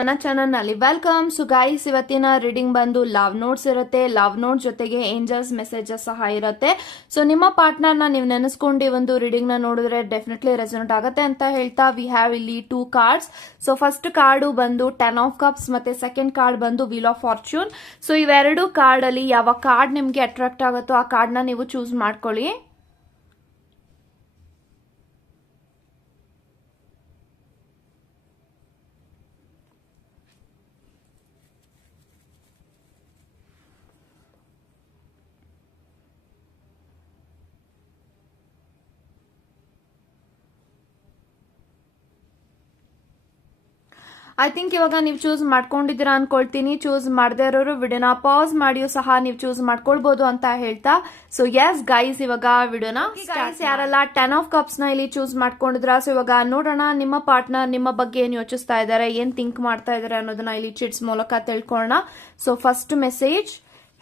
ನನ್ನ ಚಾನಲ್ ನಲ್ಲಿ welcome. So guys, ಇವತ್ತಿನ ರೀಡಿಂಗ್ ಬಂದು ಲವ್ ನೋಟ್ಸ್ ಇರುತ್ತೆ. ಲವ್ ನೋಟ್ ಜೊತೆಗೆ ಏಂಜಲ್ಸ್ ಮೆಸೇಜಸ್ ಸಹ ಇರುತ್ತೆ. ಸೊ ನಿಮ್ಮ ಪಾರ್ಟ್ನರ್ ನ ನೀವು ನೆನೆಸ್ಕೊಂಡು ಒಂದು ರೀಡಿಂಗ್ ನ ನೋಡಿದ್ರೆ ಡೆಫಿನೆಟ್ಲಿ ರೆಸೊನೇಟ್ ಆಗುತ್ತೆ ಅಂತ ಹೇಳ್ತಾ ವಿ ಹ್ಯಾವ್ ಇಲ್ಲಿ 2 ಕಾರ್ಡ್ಸ್. ಸೊ ಫಸ್ಟ್ ಕಾರ್ಡ್ ಬಂದು 10 ಆಫ್ ಕಪ್ಸ್ ಮತ್ತೆ ಸೆಕೆಂಡ್ ಕಾರ್ಡ್ ಬಂದು ವೀಲ್ ಆಫ್ ಫಾರ್ಚೂನ್. ಸೊ ಇವೆರಡು ಕಾರ್ಡ್ ಅಲ್ಲಿ ಯಾವ ಕಾರ್ಡ್ ನಿಮ್ಗೆ ಅಟ್ರಾಕ್ಟ್ ಆಗುತ್ತೋ ಆ ಕಾರ್ಡ್ ನ ನೀವು ಚೂಸ್ ಮಾಡ್ಕೊಳ್ಳಿ. ಐ ಥಿಂಕ್ ಇವಾಗ ನೀವು ಚೂಸ್ ಮಾಡ್ಕೊಂಡಿದ್ದೀರಾ ಅನ್ಕೊಳ್ತೀನಿ. ಚೂಸ್ ಮಾಡದೇ ಇರೋರು ವಿಡಿಯೋನ ಪಾಸ್ ಮಾಡಿಯೂ ಸಹ ನೀವು ಚೂಸ್ ಮಾಡ್ಕೊಳ್ಬಹುದು ಅಂತ ಹೇಳ್ತಾ, ಸೊ ಎಸ್ ಗೈಸ್, ಇವಾಗ ವಿಡಿಯೋನ ಯಾರೆಲ್ಲ 10 ಆಫ್ ಕಪ್ಸ್ ನ ಇಲ್ಲಿ ಚೂಸ್ ಮಾಡ್ಕೊಂಡಿದ್ರ, ಸೊ ಇವಾಗ ನೋಡೋಣ ನಿಮ್ಮ ಪಾರ್ಟ್ನರ್ ನಿಮ್ಮ ಬಗ್ಗೆ ಏನ್ ಯೋಚಿಸ್ತಾ ಇದ್ದಾರೆ, ಏನ್ ಥಿಂಕ್ ಮಾಡ್ತಾ ಇದಾರೆ ಅನ್ನೋದನ್ನ ಇಲ್ಲಿ ಚಿಟ್ಸ್ ಮೂಲಕ ತಿಳ್ಕೊಳ್ಳೋಣ. So first message,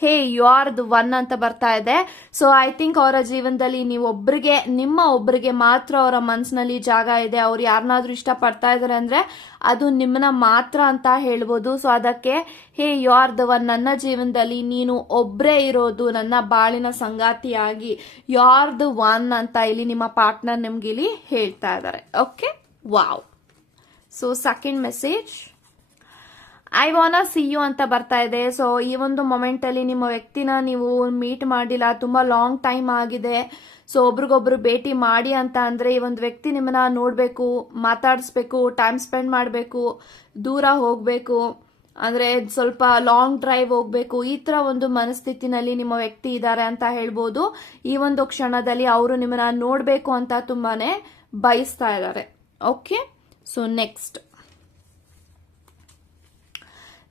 hey you are the one ಅಂತ ಬರ್ತಾ ಇದೆ. ಸೊ ಐ ಥಿಂಕ್ ಅವರ ಜೀವನದಲ್ಲಿ ನೀವು ನಿಮ್ಮ ಒಬ್ಬರಿಗೆ ಮಾತ್ರ ಅವರ ಮನಸ್ಸಿನಲ್ಲಿ ಜಾಗ ಇದೆ. ಅವ್ರು ಯಾರನ್ನಾದ್ರೂ ಇಷ್ಟ ಪಡ್ತಾ ಇದಾರೆ ಅಂದ್ರೆ ಅದು ನಿಮ್ಮನ್ನ ಮಾತ್ರ ಅಂತ ಹೇಳ್ಬೋದು. ಸೊ ಅದಕ್ಕೆ hey you are the one, ನನ್ನ ಜೀವನದಲ್ಲಿ ನೀನು ಒಬ್ರೇ ಇರೋದು, ನನ್ನ ಬಾಳಿನ ಸಂಗಾತಿಯಾಗಿ ಯು ಆರ್ ದ ಒನ್ ಅಂತ ಇಲ್ಲಿ ನಿಮ್ಮ ಪಾರ್ಟ್ನರ್ ನಿಮ್ಗೆ ಇಲ್ಲಿ ಹೇಳ್ತಾ ಇದ್ದಾರೆ. Okay, wow. So second message, I wanna see you ಅಂತ ಬರ್ತಾ ಇದೆ. ಸೊ ಈ ಒಂದು ಮೊಮೆಂಟ್ ಅಲ್ಲಿ ನಿಮ್ಮ ವ್ಯಕ್ತಿನ ನೀವು ಮೀಟ್ ಮಾಡಿಲ್ಲ, ತುಂಬಾ ಲಾಂಗ್ ಟೈಮ್ ಆಗಿದೆ. ಸೊ ಒಬ್ರಿಗೊಬ್ರು ಭೇಟಿ ಮಾಡಿ ಅಂತ ಅಂದ್ರೆ ಈ ಒಂದು ವ್ಯಕ್ತಿ ನಿಮ್ಮನ್ನ ನೋಡ್ಬೇಕು, ಮಾತಾಡಿಸ್ಬೇಕು, ಟೈಮ್ ಸ್ಪೆಂಡ್ ಮಾಡಬೇಕು, ದೂರ ಹೋಗ್ಬೇಕು, ಅಂದ್ರೆ ಸ್ವಲ್ಪ ಲಾಂಗ್ ಡ್ರೈವ್ ಹೋಗ್ಬೇಕು, ಈ ತರ ಒಂದು ಮನಸ್ಥಿತಿನಲ್ಲಿ ನಿಮ್ಮ ವ್ಯಕ್ತಿ ಇದ್ದಾರೆ ಅಂತ ಹೇಳ್ಬೋದು. ಈ ಒಂದು ಕ್ಷಣದಲ್ಲಿ ಅವರು ನಿಮ್ಮನ್ನ ನೋಡ್ಬೇಕು ಅಂತ ತುಂಬಾನೇ ಬಯಸ್ತಾ ಇದ್ದಾರೆ. Okay, so next,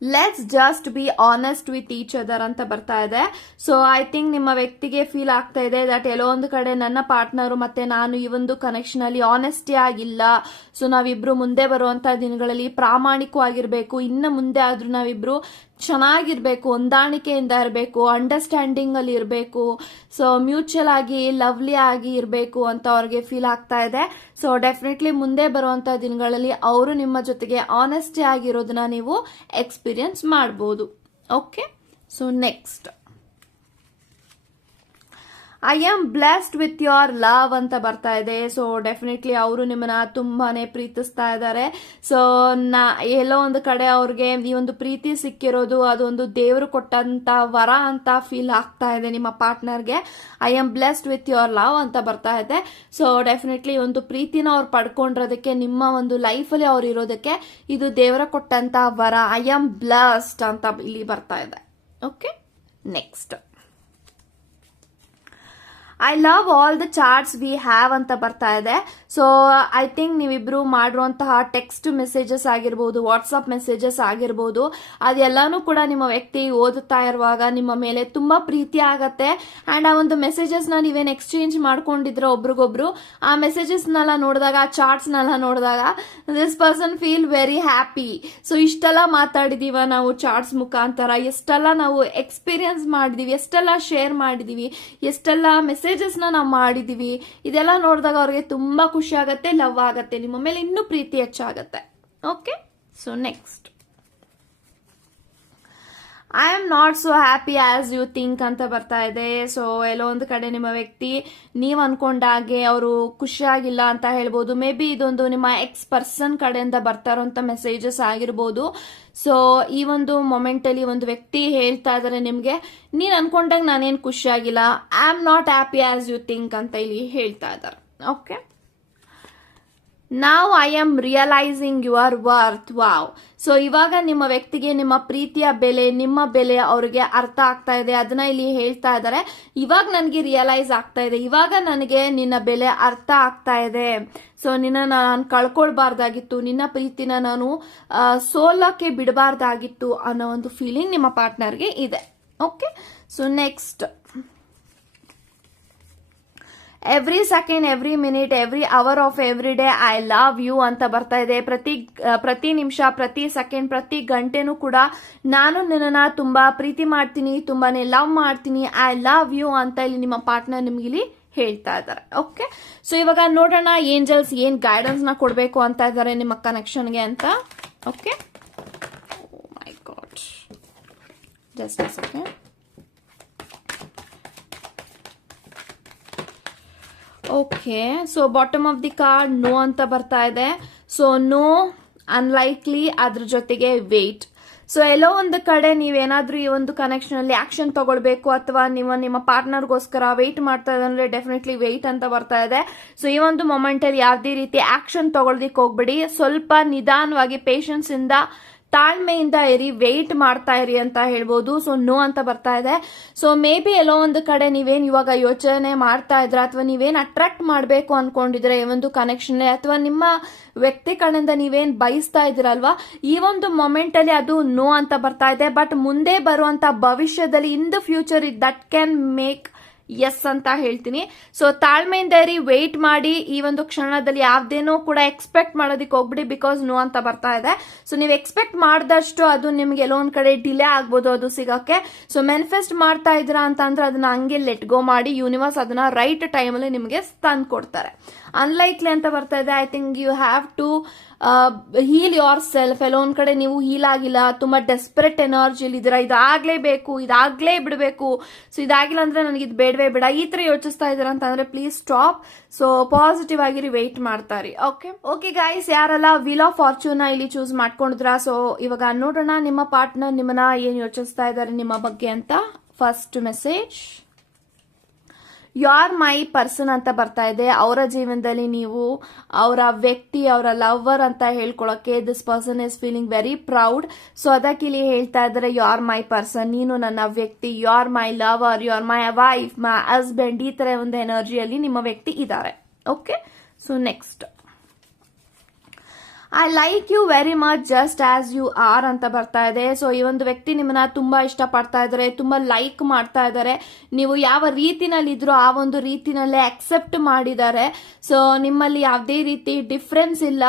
let's just be honest with each other ಅಂತ ಬರ್ತಾ ಇದೆ. ಸೊ ಐ ಥಿಂಕ್ ನಿಮ್ಮ ವ್ಯಕ್ತಿಗೆ ಫೀಲ್ ಆಗ್ತಾ ಇದೆ ದಟ್ ಎಲ್ಲೋ ಒಂದು ಕಡೆ ನನ್ನ ಪಾರ್ಟ್ನರ್ ಮತ್ತೆ ನಾನು ಈ ಒಂದು ಕನೆಕ್ಷನ್ ಅಲ್ಲಿ ಆನೆಸ್ಟಿ ಆಗಿಲ್ಲ. ಸೊ ನಾವಿಬ್ರು ಮುಂದೆ ಬರುವಂತ ದಿನಗಳಲ್ಲಿ ಪ್ರಾಮಾಣಿಕವಾಗಿರ್ಬೇಕು, ಇನ್ನು ಮುಂದೆ ಆದ್ರೂ ನಾವಿಬ್ರು ಚೆನ್ನಾಗಿರ್ಬೇಕು, ಹೊಂದಾಣಿಕೆಯಿಂದ ಇರಬೇಕು, ಅಂಡರ್ಸ್ಟ್ಯಾಂಡಿಂಗ್ ಅಲ್ಲಿ ಇರಬೇಕು, ಸೊ ಮ್ಯೂಚುವಲ್ ಆಗಿ ಲವ್ಲಿ ಆಗಿ ಇರಬೇಕು ಅಂತ ಅವ್ರಿಗೆ ಫೀಲ್ ಆಗ್ತಾ ಇದೆ. ಸೊ ಡೆಫಿನೆಟ್ಲಿ ಮುಂದೆ ಬರುವಂತ ದಿನಗಳಲ್ಲಿ ಅವರು ನಿಮ್ಮ ಜೊತೆಗೆ ಆನೆಸ್ಟಿ ಆಗಿರೋದನ್ನ ನೀವು ಎಕ್ಸ್ಪೀರಿಯನ್ಸ್ ಮಾಡಬಹುದು. Okay, so next, I am blessed with your love ಅಂತ ಬರ್ತಾ ಇದೆ. ಸೊ ಡೆಫಿನೆಟ್ಲಿ ಅವರು ನಿಮ್ಮನ್ನ ತುಂಬಾನೇ ಪ್ರೀತಿಸ್ತಾ ಇದ್ದಾರೆ. ಸೊ ಎಲ್ಲೋ ಒಂದು ಕಡೆ ಅವ್ರಿಗೆ ಈ ಒಂದು ಪ್ರೀತಿ ಸಿಕ್ಕಿರೋದು ಅದೊಂದು ದೇವರು ಕೊಟ್ಟಂತ ವರ ಅಂತ ಫೀಲ್ ಆಗ್ತಾ ಇದೆ ನಿಮ್ಮ ಪಾರ್ಟ್ನರ್ಗೆ. I am blessed with your love ಅಂತ ಬರ್ತಾ ಇದೆ. ಸೊ ಡೆಫಿನೆಟ್ಲಿ ಒಂದು ಪ್ರೀತಿನ ಅವ್ರು ಪಡ್ಕೊಂಡಿರೋದಕ್ಕೆ, ನಿಮ್ಮ ಒಂದು ಲೈಫ್ ಅಲ್ಲಿ ಅವ್ರು ಇರೋದಕ್ಕೆ ಇದು ದೇವರ ಕೊಟ್ಟಂತ ವರ. ಐ ಆಮ್ ಬ್ಲೆಸ್ಡ್ ಅಂತ ಇಲ್ಲಿ ಬರ್ತಾ ಇದೆ. Okay, next, I love all the charts we have ಅಂತ ಬರ್ತಾ ಇದೆ. ಸೊ ಐ ಥಿಂಕ್ ನೀವಿಬ್ರು ಮಾಡಿರುವಂತಹ ಟೆಕ್ಸ್ಟ್ ಮೆಸೇಜಸ್ ಆಗಿರ್ಬೋದು, ವಾಟ್ಸ್ಆಪ್ ಮೆಸೇಜಸ್ ಆಗಿರ್ಬೋದು, ಅದೆಲ್ಲಾನು ಕೂಡ ನಿಮ್ಮ ವ್ಯಕ್ತಿ ಓದುತ್ತಾ ಇರುವಾಗ ನಿಮ್ಮ ಮೇಲೆ ತುಂಬಾ ಪ್ರೀತಿ ಆಗತ್ತೆ. ಅಂಡ್ ಆ ಒಂದು ಮೆಸೇಜಸ್ ನ ನೀವೇನ್ ಎಕ್ಸ್ಚೇಂಜ್ ಮಾಡ್ಕೊಂಡಿದ್ರೆ ಒಬ್ರಿಗೊಬ್ರು, ಆ ಮೆಸೇಜಸ್ ನೆಲ್ಲ ನೋಡಿದಾಗ, ಆ ಚಾರ್ಟ್ಸ್ ನೆಲ್ಲ ನೋಡಿದಾಗ this person feel very happy. So ಇಷ್ಟೆಲ್ಲ ಮಾತಾಡಿದೀವ ನಾವು ಚಾರ್ಟ್ಸ್ ಮುಖಾಂತರ, ಎಷ್ಟೆಲ್ಲ ನಾವು ಎಕ್ಸ್ಪೀರಿಯನ್ಸ್ ಮಾಡಿದೀವಿ, ಎಷ್ಟೆಲ್ಲ ಶೇರ್ ಮಾಡಿದೀವಿ, ಎಷ್ಟೆಲ್ಲ ಮೆಸೇಜಸ್ ನಾವು ಮಾಡಿದೀವಿ, ಇದೆಲ್ಲ ನೋಡಿದಾಗ ಅವ್ರಿಗೆ ತುಂಬಾ ಖುಷಿ ಆಗತ್ತೆ, ಲವ್ ಆಗತ್ತೆ, ನಿಮ್ಮ ಮೇಲೆ ಇನ್ನೂ ಪ್ರೀತಿ ಹೆಚ್ಚಾಗತ್ತೆ. Okay, so next, I am not so happy as you think ಅಂತ ಬರ್ತಾ ಇದೆ. ಸೊ ಎಲ್ಲೋ ಒಂದು ಕಡೆ ನಿಮ್ಮ ವ್ಯಕ್ತಿ ನೀವ್ ಅನ್ಕೊಂಡಾಗೆ ಅವರು ಖುಷಿಯಾಗಿಲ್ಲ ಅಂತ ಹೇಳ್ಬೋದು. ಮೇ ಬಿ ಇದೊಂದು ನಿಮ್ಮ ಎಕ್ಸ್ ಪರ್ಸನ್ ಕಡೆಯಿಂದ ಬರ್ತಾ ಇರೋಂತ ಮೆಸೇಜಸ್ ಆಗಿರ್ಬೋದು. ಸೊ ಈ ಒಂದು ಮೊಮೆಂಟ್ ಅಲ್ಲಿ ಒಂದು ವ್ಯಕ್ತಿ ಹೇಳ್ತಾ ಇದಾರೆ ನಿಮ್ಗೆ, ನೀನ್ ಅನ್ಕೊಂಡಾಗ ನಾನೇನ್ ಖುಷಿಯಾಗಿಲ್ಲ, I am not happy as you think ಅಂತ ಇಲ್ಲಿ ಹೇಳ್ತಾ ಇದಾರೆ. Okay, now I am realising your worth. Wow. So ಇವಾಗ ನಿಮ್ಮ ವ್ಯಕ್ತಿಗೆ ನಿಮ್ಮ ಪ್ರೀತಿಯ ಬೆಲೆ, ನಿಮ್ಮ ಬೆಲೆ ಅವ್ರಿಗೆ ಅರ್ಥ ಆಗ್ತಾ ಇದೆ, ಅದನ್ನ ಇಲ್ಲಿ ಹೇಳ್ತಾ ಇದ್ದಾರೆ. ಇವಾಗ ನನಗೆ ರಿಯಲೈಸ್ ಆಗ್ತಾ ಇದೆ, ಇವಾಗ ನನಗೆ ನಿನ್ನ ಬೆಲೆ ಅರ್ಥ ಆಗ್ತಾ ಇದೆ. ಸೊ ನಿನ್ನ ನಾನು ಕಳ್ಕೊಳ್ಬಾರ್ದಾಗಿತ್ತು, ನಿನ್ನ ಪ್ರೀತಿನ ನಾನು ಸೋಲಕ್ಕೆ ಬಿಡಬಾರ್ದಾಗಿತ್ತು ಅನ್ನೋ ಒಂದು ಫೀಲಿಂಗ್ ನಿಮ್ಮ ಪಾರ್ಟ್ನರ್ಗೆ ಇದೆ. Okay, so next, every second, every minute, every hour of every day I love you ಅಂತ ಬರ್ತಾ ಇದೆ. ಪ್ರತಿ ನಿಮಿಷ, ಪ್ರತಿ ಸೆಕೆಂಡ್, ಪ್ರತಿ ಗಂಟೆನೂ ಕೂಡ ನಾನು ನಿನ್ನನ್ನ ತುಂಬಾ ಪ್ರೀತಿ ಮಾಡ್ತೀನಿ, ತುಂಬಾನೇ ಲವ್ ಮಾಡ್ತೀನಿ, ಐ ಲವ್ ಯು ಅಂತ ಇಲ್ಲಿ ನಿಮ್ಮ ಪಾರ್ಟ್ನರ್ ನಿಮ್ಗೆ ಇಲ್ಲಿ ಹೇಳ್ತಾ ಇದ್ದಾರೆ. ಓಕೆ, ಸೊ ಇವಾಗ ನೋಡೋಣ ಏಂಜಲ್ಸ್ ಏನ್ ಗೈಡೆನ್ಸ್ ನ ಕೊಡ್ಬೇಕು ಅಂತ ಇದ್ದಾರೆ ನಿಮ್ಮ ಕನೆಕ್ಷನ್ಗೆ ಅಂತ. Okay, just a second. Okay, so bottom of the card no ಅಂತ ಬರ್ತಾ ಇದೆ. ಸೊ ನೋ, ಅನ್ಲೈಕ್ಲಿ, ಅದ್ರ ಜೊತೆಗೆ ವೇಟ್. ಸೊ ಎಲ್ಲೋ ಒಂದು ಕಡೆ ನೀವೇನಾದ್ರೂ ಈ ಒಂದು ಕನೆಕ್ಷನ್ ಅಲ್ಲಿ ಆಕ್ಷನ್ ತಗೊಳ್ಬೇಕು ಅಥವಾ ನಿಮ್ಮ ಪಾರ್ಟ್ನರ್ಗೋಸ್ಕರ ವೇಟ್ ಮಾಡ್ತಾ ಇದ್ರೆ ಡೆಫಿನೆಟ್ಲಿ ವೇಟ್ ಅಂತ ಬರ್ತಾ ಇದೆ. ಸೊ ಈ ಒಂದು ಮೊಮೆಂಟ್ ಅಲ್ಲಿ ಯಾವುದೇ ರೀತಿ ಆಕ್ಷನ್ ತಗೊಳ್ದಿಕ್ ಹೋಗ್ಬೇಡಿ. ಸ್ವಲ್ಪ ನಿಧಾನವಾಗಿ ಪೇಷನ್ಸ್ ಇಂದ, ತಾಳ್ಮೆಯಿಂದ ಇರಿ, ವೇಟ್ ಮಾಡ್ತಾ ಇರಿ ಅಂತ ಹೇಳ್ಬೋದು. ಸೊ ನೋ ಅಂತ ಬರ್ತಾ ಇದೆ. ಸೊ ಮೇ ಬಿ ಎಲ್ಲೋ ಒಂದು ಕಡೆ ನೀವೇನ್ ಇವಾಗ ಯೋಚನೆ ಮಾಡ್ತಾ ಇದ್ರ ಅಥವಾ ನೀವೇನ್ ಅಟ್ರಾಕ್ಟ್ ಮಾಡಬೇಕು ಅನ್ಕೊಂಡಿದ್ರೆ ಈ ಒಂದು ಕನೆಕ್ಷನ್ ಅಥವಾ ನಿಮ್ಮ ವ್ಯಕ್ತಿ ಕಡೆಯಿಂದ ನೀವೇನ್ ಬಯಸ್ತಾ ಇದ್ದೀರಲ್ವಾ, ಈ ಒಂದು ಮೊಮೆಂಟ್ ಅಲ್ಲಿ ಅದು ನೋ ಅಂತ ಬರ್ತಾ ಇದೆ. ಬಟ್ ಮುಂದೆ ಬರುವಂತ ಭವಿಷ್ಯದಲ್ಲಿ in the future that can make us ಅಂತ ಹೇಳ್ತೀನಿ. ಸೊ ತಾಳ್ಮೆಯಿಂದ ಇರಿ, ವೇಟ್ ಮಾಡಿ. ಈ ಒಂದು ಕ್ಷಣದಲ್ಲಿ ಯಾವ್ದೇನೋ ಕೂಡ ಎಕ್ಸ್ಪೆಕ್ಟ್ ಮಾಡೋದಕ್ಕೆ ಹೋಗ್ಬಿಡಿ, ಬಿಕಾಸ್ ನೋ ಅಂತ ಬರ್ತಾ ಇದೆ. ಸೊ ನೀವು ಎಕ್ಸ್ಪೆಕ್ಟ್ ಮಾಡಿದಷ್ಟು ಅದು ನಿಮ್ಗೆ ಎಲ್ಲೋ ಒಂದ್ ಕಡೆ ಡಿಲೇ ಆಗ್ಬೋದು ಅದು ಸಿಗಕ್ಕೆ. ಸೊ ಮ್ಯಾನಿಫೆಸ್ಟ್ ಮಾಡ್ತಾ ಇದ್ರ ಅಂತ ಅಂದ್ರೆ ಅದನ್ನ ಹಂಗೆ ಲೆಟ್ ಗೋ ಮಾಡಿ, ಯೂನಿವರ್ಸ್ ಅದನ್ನ ರೈಟ್ ಟೈಮಲ್ಲಿ ನಿಮಗೆ ತಂದು ಕೊಡ್ತಾರೆ. ಅನ್ಲೈಕ್ಲಿ ಅಂತ ಬರ್ತಾ ಇದೆ. I think you have to heal yourself. ಎಲ್ಲೋ ಒಂದ್ ಕಡೆ ನೀವು ಹೀಲ್ ಆಗಿಲ್ಲ, ತುಂಬಾ ಡೆಸ್ಪರೇಟ್ ಎನರ್ಜಿಲಿ ಇದೀರಾ, ಇದಾಗ್ಲೇಬೇಕು, ಇದಾಗ್ಲೇ ಬಿಡಬೇಕು, ಸೊ ಇದಾಗಿಲ್ಲ ಅಂದ್ರೆ ನನಗೆ ಇದು ಬೇಡವೇ ಬೇಡ, ಈ ತರ ಯೋಚಿಸ್ತಾ ಇದ್ದೀರಾ ಅಂತಂದ್ರೆ ಪ್ಲೀಸ್ ಸ್ಟಾಪ್. ಸೊ ಪಾಸಿಟಿವ್ ಆಗಿರಿ, ವೇಟ್ ಮಾಡ್ತಾರಿ. ಓಕೆ ಗೈಸ್, ಯಾರೆಲ್ಲ ವೀಲ್ ಆಫ್ ಫಾರ್ಚೂನ್ ಇಲ್ಲಿ ಚೂಸ್ ಮಾಡ್ಕೊಂಡಿದ್ರ, ಸೊ ಇವಾಗ ನೋಡೋಣ ನಿಮ್ಮ ಪಾರ್ಟ್ನರ್ ನಿಮ್ಮನ್ನ ಏನ್ ಯೋಚಿಸ್ತಾ ಇದ್ದಾರೆ ನಿಮ್ಮ ಬಗ್ಗೆ ಅಂತ. First message, you are my person ಅಂತ ಬರ್ತಾ ಇದೆ. ಅವರ ಜೀವನದಲ್ಲಿ ನೀವು ಅವರ ವ್ಯಕ್ತಿ, ಅವರ ಲವರ್ ಅಂತ ಹೇಳ್ಕೊಳಕ್ಕೆ this person is feeling very proud. So ಅದಕ್ಕೆ ಇಲ್ಲಿ ಹೇಳ್ತಾ ಇದ್ದಾರೆ ಯು ಆರ್ ಮೈ ಪರ್ಸನ್, ನೀನು ನನ್ನ ವ್ಯಕ್ತಿ, you are my lover, you are my wife, my husband, ಈ ತರ ಒಂದು ಎನರ್ಜಿಯಲ್ಲಿ ನಿಮ್ಮ ವ್ಯಕ್ತಿ ಇದ್ದಾರೆ. Okay, so next, I like you very much just as you are ಅಂತ ಬರ್ತಾ ಇದೆ. ಸೊ ಈ ಒಂದು ವ್ಯಕ್ತಿ ನಿಮ್ಮನ್ನ ತುಂಬಾ ಇಷ್ಟ ಪಡ್ತಾ ಇದ್ದಾರೆ, ತುಂಬಾ ಲೈಕ್ ಮಾಡ್ತಾ ಇದ್ದಾರೆ. ನೀವು ಯಾವ ರೀತಿನಲ್ಲಿ ಇದ್ರು ಆ ಒಂದು ರೀತಿನಲ್ಲೇ ಅಕ್ಸೆಪ್ಟ್ ಮಾಡಿದ್ದಾರೆ. ಸೊ ನಿಮ್ಮಲ್ಲಿ ಯಾವುದೇ ರೀತಿ ಡಿಫ್ರೆನ್ಸ್ ಇಲ್ಲ.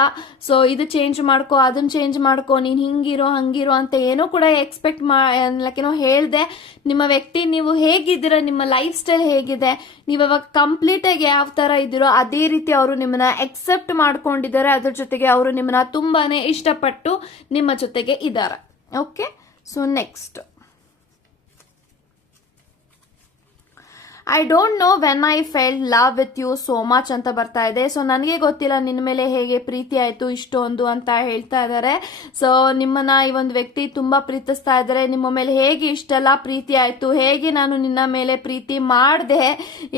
ಸೊ ಇದು ಚೇಂಜ್ ಮಾಡ್ಕೋ, ಅದನ್ನ ಚೇಂಜ್ ಮಾಡ್ಕೋ, ನೀನ್ ಹಿಂಗಿರೋ ಹಂಗಿರೋ ಅಂತ ಏನೋ ಕೂಡ ಎಕ್ಸ್ಪೆಕ್ಟ್ ಏನೋ ಹೇಳ್ದೆ. ನಿಮ್ಮ ವ್ಯಕ್ತಿ ನೀವು ಹೇಗಿದ್ದೀರ, ನಿಮ್ಮ ಲೈಫ್ ಸ್ಟೈಲ್ ಹೇಗಿದೆ, ನೀವು ಇವಾಗ ಕಂಪ್ಲೀಟ್ ಆಗಿ ಯಾವ ತರ ಇದ್ದೀರೋ ಅದೇ ರೀತಿ ಅವರು ನಿಮ್ಮನ್ನ ಎಕ್ಸೆಪ್ಟ್ ಮಾಡ್ಕೊಂಡಿದ್ದಾರೆ. ಅದ್ರ ಜೊತೆಗೆ ಅವರು ನಿಮ್ಮನ್ನ ತುಂಬಾನೇ ಇಷ್ಟಪಟ್ಟು ನಿಮ್ಮ ಜೊತೆಗೆ ಇದ್ದಾರೆ. Okay, so next, I don't know when I felt love with you so much ಅಂತ ಬರ್ತಾ ಇದೆ. ಸೊ ನನಗೆ ಗೊತ್ತಿಲ್ಲ ನಿನ್ನ ಮೇಲೆ ಹೇಗೆ ಪ್ರೀತಿ ಆಯ್ತು ಇಷ್ಟೊಂದು ಅಂತ ಹೇಳ್ತಾ ಇದ್ದಾರೆ. ಸೊ ನಿಮ್ಮನ್ನ ಈ ಒಂದು ವ್ಯಕ್ತಿ ತುಂಬಾ ಪ್ರೀತಿಸ್ತಾ ಇದ್ದಾರೆ. ನಿಮ್ಮ ಮೇಲೆ ಹೇಗೆ ಇಷ್ಟೆಲ್ಲ ಪ್ರೀತಿ ಆಯ್ತು, ಹೇಗೆ ನಾನು ನಿನ್ನ ಮೇಲೆ ಪ್ರೀತಿ ಮಾಡಿದೆ,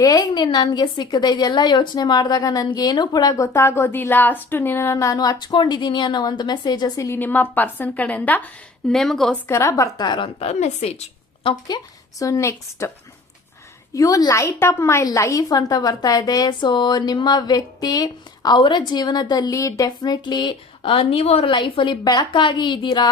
ಹೇಗೆ ನೀನ್ ನನ್ಗೆ ಸಿಕ್ಕದೆ, ಇದೆಲ್ಲ ಯೋಚನೆ ಮಾಡಿದಾಗ ನನ್ಗೇನು ಕೂಡ ಗೊತ್ತಾಗೋದಿಲ್ಲ, ಅಷ್ಟು ನಿನ್ನ ನಾನು ಹಚ್ಕೊಂಡಿದೀನಿ ಅನ್ನೋ ಒಂದು ಮೆಸೇಜಸ್ ಇಲ್ಲಿ ನಿಮ್ಮ ಪರ್ಸನ್ ಕಡೆಯಿಂದ ನಿಮಗೋಸ್ಕರ ಬರ್ತಾ ಇರೋಂತ message. Okay, so next, you light up my life ಅಂತ ಬರ್ತಾ ಇದೆ. ಸೊ ನಿಮ್ಮ ವ್ಯಕ್ತಿ ಅವರ ಜೀವನದಲ್ಲಿ ಡೆಫಿನೆಟ್ಲಿ ನೀವು ಅವರ ಲೈಫಲ್ಲಿ ಬೆಳಕಾಗಿ ಇದ್ದೀರಾ,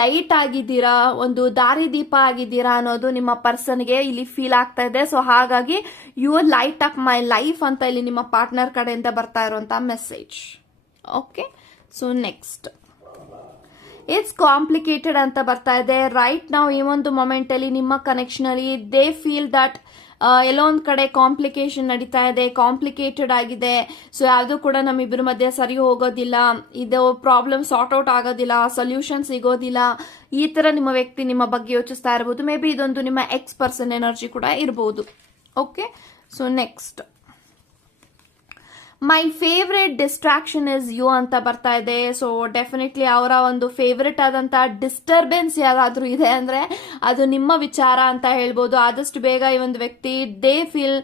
ಲೈಟ್ ಆಗಿದ್ದೀರಾ, ಒಂದು ದಾರಿದೀಪ ಆಗಿದ್ದೀರಾ ಅನ್ನೋದು ನಿಮ್ಮ ಪರ್ಸನ್ಗೆ ಇಲ್ಲಿ ಫೀಲ್ ಆಗ್ತಾ ಇದೆ. ಸೊ ಹಾಗಾಗಿ you light up my life ಅಂತ ಇಲ್ಲಿ ನಿಮ್ಮ ಪಾರ್ಟ್ನರ್ ಕಡೆಯಿಂದ ಬರ್ತಾ ಇರುವಂತ message. Okay, so next, it's complicated ಅಂತ ಬರ್ತಾ ಇದೆ. ರೈಟ್ ನಾವು ಈ ಒಂದು ಮೊಮೆಂಟ್ ಅಲ್ಲಿ ನಿಮ್ಮ ಕನೆಕ್ಷನ್ ಅಲ್ಲಿ ದೇ ಫೀಲ್ ದಟ್ ಎಲ್ಲೋ ಒಂದ್ ಕಡೆ ಕಾಂಪ್ಲಿಕೇಶನ್ ನಡೀತಾ ಇದೆ, ಕಾಂಪ್ಲಿಕೇಟೆಡ್ ಆಗಿದೆ. ಸೊ ಯಾವುದು ಕೂಡ ನಮ್ಮಿಬ್ಬರ ಮಧ್ಯೆ ಸರಿ ಹೋಗೋದಿಲ್ಲ, ಇದು ಪ್ರಾಬ್ಲಮ್ ಸಾರ್ಟ್ ಔಟ್ ಆಗೋದಿಲ್ಲ, ಸೊಲ್ಯೂಷನ್ ಸಿಗೋದಿಲ್ಲ, ಈ ತರ ನಿಮ್ಮ ವ್ಯಕ್ತಿ ನಿಮ್ಮ ಬಗ್ಗೆ ಯೋಚಿಸ್ತಾ ಇರಬಹುದು. ಮೇ ಬಿ ಇದೊಂದು ನಿಮ್ಮ ಎಕ್ಸ್ ಪರ್ಸನ್ ಎನರ್ಜಿ ಕೂಡ ಇರಬಹುದು. Okay, so next, my favourite distraction is you ಅಂತ ಬರ್ತಾ ಇದೆ. ಸೊ ಡೆಫಿನೆಟ್ಲಿ ಅವರ ಒಂದು ಫೇವ್ರೆಟ್ ಆದಂತ ಡಿಸ್ಟರ್ಬೆನ್ಸ್ ಯಾರಾದ್ರೂ ಇದೆ ಅಂದ್ರೆ ಅದು ನಿಮ್ಮ ವಿಚಾರ ಅಂತ ಹೇಳ್ಬೋದು. ಆದಷ್ಟು ಬೇಗ ಈ ಒಂದು ವ್ಯಕ್ತಿ ದೇ ಫೀಲ್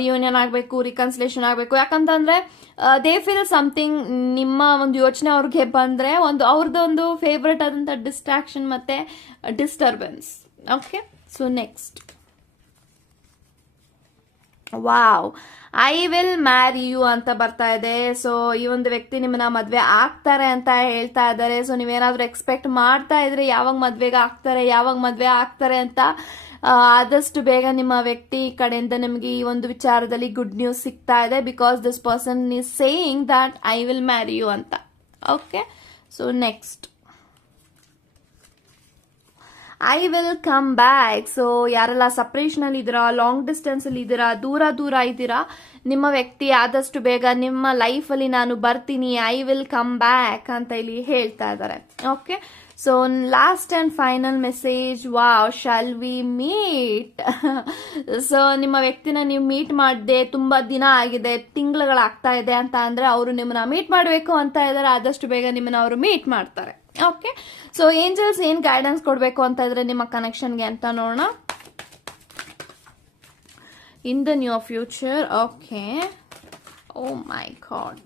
ರಿಯೂನಿಯನ್ ಆಗಬೇಕು, ರಿಕನ್ಸಿಲೇಷನ್ ಆಗಬೇಕು. ಯಾಕಂತಂದ್ರೆ ದೇ ಫೀಲ್ ಸಮಥಿಂಗ್, ನಿಮ್ಮ ಒಂದು ಯೋಚನೆ ಅವ್ರಿಗೆ ಬಂದ್ರೆ ಒಂದು ಅವ್ರದ್ದೊಂದು ಫೇವ್ರೆಟ್ ಆದಂತ ಡಿಸ್ಟ್ರಾಕ್ಷನ್ ಮತ್ತೆ disturbance. Okay, so next, wow, I will marry you ಅಂತ ಬರ್ತಾ ಇದೆ. ಸೊ ಈ ಒಂದು ವ್ಯಕ್ತಿ ನಿಮ್ಮನ್ನ ಮದ್ವೆ ಆಗ್ತಾರೆ ಅಂತ ಹೇಳ್ತಾ ಇದ್ದಾರೆ. ಸೊ ನೀವೇನಾದ್ರೂ ಎಕ್ಸ್ಪೆಕ್ಟ್ ಮಾಡ್ತಾ ಇದ್ರೆ ಯಾವಾಗ ಮದ್ವೆ ಆಗ್ತಾರೆ ಅಂತ, ಆದಷ್ಟು ಬೇಗ ನಿಮ್ಮ ವ್ಯಕ್ತಿ ಕಡೆಯಿಂದ ನಿಮಗೆ ಈ ಒಂದು ವಿಚಾರದಲ್ಲಿ ಗುಡ್ ನ್ಯೂಸ್ ಸಿಗ್ತಾ ಇದೆ. Because this person is saying that I will marry you ಅಂತ. Okay, so next, I will come back. So ಯಾರೆಲ್ಲ ಸಪ್ರೇಷನ್ ಅಲ್ಲಿ ಇದ್ದೀರಾ, ಲಾಂಗ್ ಡಿಸ್ಟೆನ್ಸ್ ಅಲ್ಲಿ ಇದ್ದೀರಾ, ದೂರ ಇದ್ದೀರಾ, ನಿಮ್ಮ ವ್ಯಕ್ತಿ ಆದಷ್ಟು ಬೇಗ ನಿಮ್ಮ ಲೈಫ್ ಅಲ್ಲಿ ನಾನು ಬರ್ತೀನಿ, ಐ ವಿಲ್ ಕಮ್ ಬ್ಯಾಕ್ ಅಂತ ಇಲ್ಲಿ ಹೇಳ್ತಾ ಇದ್ದಾರೆ. Okay, so last and final message, wow, shall we meet. So ನಿಮ್ಮ ವ್ಯಕ್ತಿನ ನೀವು ಮೀಟ್ ಮಾಡದೆ ತುಂಬಾ ದಿನ ಆಗಿದೆ, ತಿಂಗಳುಗಳಾಗ್ತಾ ಇದೆ ಅಂತ ಅಂದ್ರೆ ಅವರು ನಿಮ್ಮನ್ನ ಮೀಟ್ ಮಾಡಬೇಕು ಅಂತ ಇದ್ದಾರೆ. ಆದಷ್ಟು ಬೇಗ ನಿಮ್ಮನ್ನ ಅವರು ಮೀಟ್ ಮಾಡ್ತಾರೆ. ಓಕೆ, ಸೊ ಏಂಜಲ್ಸ್ ಏನ್ ಗೈಡೆನ್ಸ್ ಕೊಡ್ಬೇಕು ಅಂತ ಇದ್ರೆ ನಿಮ್ಮ ಕನೆಕ್ಷನ್ಗೆ ಅಂತ ನೋಡೋಣ. In the new future. Okay, oh my god,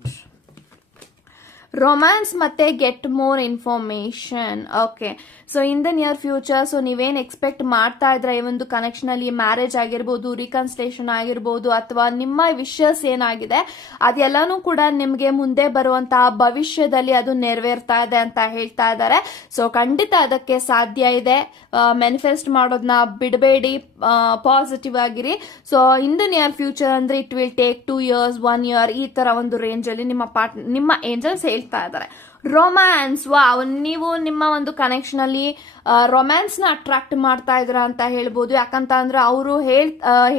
romance ಮತ್ತೆ get more information. Okay, so in the near future, so ನೀವೇನ್ ಎಕ್ಸ್ಪೆಕ್ಟ್ ಮಾಡ್ತಾ ಇದ್ರ ಈ ಒಂದು ಕನೆಕ್ಷನ್ ಅಲ್ಲಿ, ಮ್ಯಾರೇಜ್ ಆಗಿರ್ಬೋದು, ರಿಕನ್ಸ್ಲೇಷನ್ ಆಗಿರ್ಬೋದು, ಅಥವಾ ನಿಮ್ಮ ವಿಷಸ್ ಏನಾಗಿದೆ ಅದೆಲ್ಲಾನು ಕೂಡ ನಿಮ್ಗೆ ಮುಂದೆ ಬರುವಂತಹ ಭವಿಷ್ಯದಲ್ಲಿ ಅದು ನೆರವೇರ್ತಾ ಇದೆ ಅಂತ ಹೇಳ್ತಾ ಇದ್ದಾರೆ. ಸೊ ಖಂಡಿತ ಅದಕ್ಕೆ ಸಾಧ್ಯ ಇದೆ. ಮ್ಯಾನಿಫೆಸ್ಟ್ ಮಾಡೋದನ್ನ ಬಿಡಬೇಡಿ, ಪಾಸಿಟಿವ್ ಆಗಿರಿ. So in the near future ಅಂದ್ರೆ it will take 2 years, 1 year, ಈ ತರ ಒಂದು ರೇಂಜ್ ಅಲ್ಲಿ ನಿಮ್ಮ ಏಂಜಲ್ಸ್ ಹೇಳ್ತಾ ಇದ್ದಾರೆ. ರೊಮ್ಯಾನ್ಸ್, ವಾವ್, ನೀವು ನಿಮ್ಮ ಒಂದು ಕನೆಕ್ಷನ್ ಅಲ್ಲಿ ರೊಮ್ಯಾನ್ಸ್ ನ ಅಟ್ರಾಕ್ಟ್ ಮಾಡ್ತಾ ಇದ್ರ ಅಂತ ಹೇಳ್ಬೋದು. ಯಾಕಂತ ಅಂದ್ರೆ ಅವರು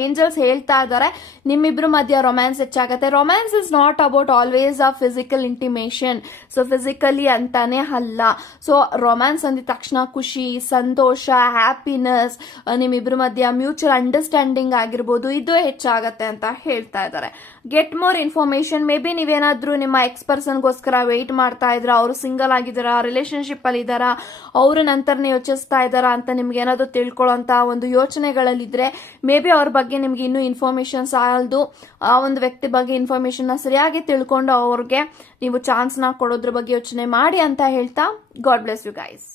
ಏಂಜಲ್ಸ್ ಹೇಳ್ತಾ ಇದ್ದಾರೆ ನಿಮ್ಮಿಬ್ರು ಮಧ್ಯ ರೊಮ್ಯಾನ್ಸ್ ಹೆಚ್ಚಾಗತ್ತೆ. Romance is not about always a physical intimation. So physically ಅಂತಾನೆ ಅಲ್ಲ. ಸೊ ರೊಮ್ಯಾನ್ಸ್ ಅಂದಿದ ತಕ್ಷಣ ಖುಷಿ, ಸಂತೋಷ, ಹ್ಯಾಪಿನೆಸ್, ನಿಮ್ಮಿಬ್ರು ಮಧ್ಯ ಮ್ಯೂಚುವಲ್ ಅಂಡರ್ಸ್ಟ್ಯಾಂಡಿಂಗ್ ಆಗಿರ್ಬೋದು, ಇದು ಹೆಚ್ಚಾಗತ್ತೆ ಅಂತ ಹೇಳ್ತಾ ಇದ್ದಾರೆ. Get more information, may be ನೀವೇನಾದ್ರೂ ನಿಮ್ಮ ಎಕ್ಸ್ ಪರ್ಸನ್ಗೋಸ್ಕರ ವೆಯ್ಟ್ ಮಾಡ್ತಾ ಇದ್ರ, ಅವರು ಸಿಂಗಲ್ ಆಗಿದಾರ, ರಿಲೇಶನ್ಶಿಪ್ ಅಲ್ಲಿ ಇದಾರ, ಅವ್ರ ನಂತರನೇ ಯೋಚಿಸ್ತಾ ಇದಾರ ಅಂತ ನಿಮ್ಗೆ ಏನಾದ್ರು ತಿಳ್ಕೊಳ್ಳೋಂತ ಒಂದು ಯೋಚನೆಗಳಲ್ಲಿದ್ರೆ, ಮೇ ಬಿ ಅವ್ರ ಬಗ್ಗೆ ನಿಮ್ಗೆ ಇನ್ನೂ ಇನ್ಫಾರ್ಮೇಶನ್ ಸಾಲದು. ಆ ಒಂದು ವ್ಯಕ್ತಿ ಬಗ್ಗೆ ಇನ್ಫಾರ್ಮೇಶನ್ ನ ಸರಿಯಾಗಿ ತಿಳ್ಕೊಂಡು ಅವ್ರಿಗೆ ನೀವು ಚಾನ್ಸ್ ನ ಕೊಡೋದ್ರ ಬಗ್ಗೆ ಯೋಚನೆ ಮಾಡಿ ಅಂತ ಹೇಳ್ತಾ, ಗಾಡ್ ಬ್ಲೆಸ್ ಯು ಗೈಸ್.